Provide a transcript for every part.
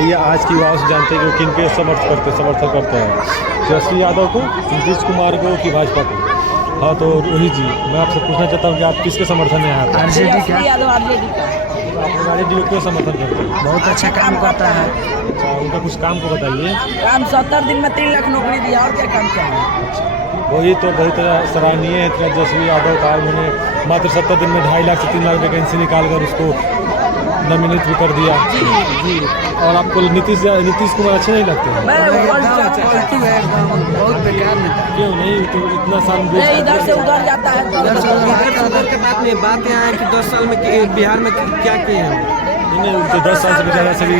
आइए आज की युवाओं से जानते हैं कि किन के समर्थन करते हैं, तेजस्वी यादव को, नीतीश कुमार को कि भाजपा को। हाँ तो रोहित जी, मैं आपसे पूछना चाहता हूँ कि आप किसके समर्थन में हैं? आरजेडी का। आप हमारे जी को क्यों समर्थन करते हैं? बहुत अच्छा काम करता है। अच्छा, उनका कुछ काम को बताइए। काम 70 दिन में 3 लाख नौकरी दिया, और क्या काम चाहिए? वही तो बहुत सराहनीय है तेजस्वी यादव का। उन्होंने मात्र 70 दिन में 2.5 लाख से 3 लाख वैकेंसी निकालकर उसको नॉमिनेट भी कर दिया। जी। और आपको नीतीश कुमार अच्छे नहीं लगते हैं? बहुत बेकार नेता। क्यों नहीं? तो इतना साल इधर से उधर जाता है। उधर के बात नहीं, बात यहाँ है कि 10 साल में बिहार में क्या किए हैं। तो 10 साल से भी ज़्यादा से भी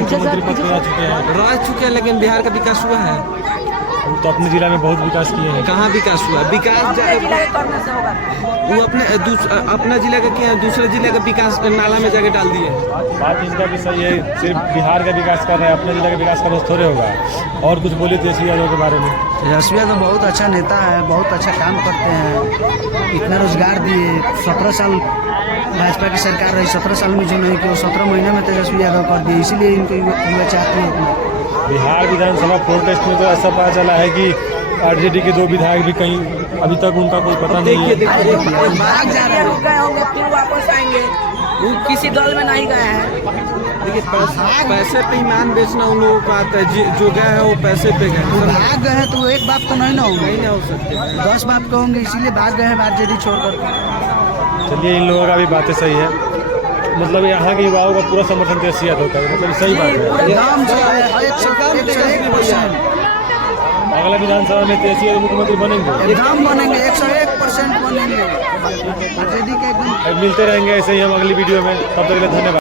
मुख्यमंत्री पद पे रह चुके हैं, लेकिन बिहार का विकास हुआ है। वो तो अपने जिला में बहुत विकास किए हैं। कहाँ विकास हुआ? विकास करने से होगा। वो अपने जिले का किया, दूसरे जिले का विकास नाला में जाके डाल दिए। बात इनका भी सही है, सिर्फ बिहार का विकास कर रहे हैं, अपने जिले का विकास करने से थोड़े होगा। और कुछ बोलिए तेजस्वी यादव के बारे में। तेजस्वी यादव बहुत अच्छा नेता है, बहुत अच्छा काम करते हैं। इतना रोजगार दिए। 17 साल भाजपा की सरकार रही, 17 साल में जो नहीं किया 17 महीने में तेजस्वी यादव कर दिए, इसीलिए इनको युवा चाहते हैं। बिहार विधानसभा प्रोटेस्ट में तो ऐसा पता चला है कि आरजेडी के 2 विधायक भी कहीं अभी तक उनका कोई पता नहीं है। भाग जा रहे होंगे, फिर वापस आएंगे। वो किसी दल में नहीं गए हैं। देखिए, पैसे पे ईमान बेचना उन लोगों को आता है। जो गए हैं वो पैसे पे गए। भाग गए हैं तो एक बात तो नहीं ना होंगे, नहीं हो सकते, 10 बात होंगे, इसीलिए भाग गए हैं आरजेडी छोड़कर। चलिए, इन लोगों का भी बातें सही है। मतलब यहाँ के युवाओं का पूरा समर्थन तेजस्वी यादव का है, मतलब सही बात है। अगला विधानसभा में तेजस्वी यादव मुख्यमंत्री बनेंगे, एकदम बनेंगे, 101% बनेंगे। आरजेडी के एकदम मिलते रहेंगे ऐसे ही हम अगली वीडियो में। तब तक के लिए धन्यवाद।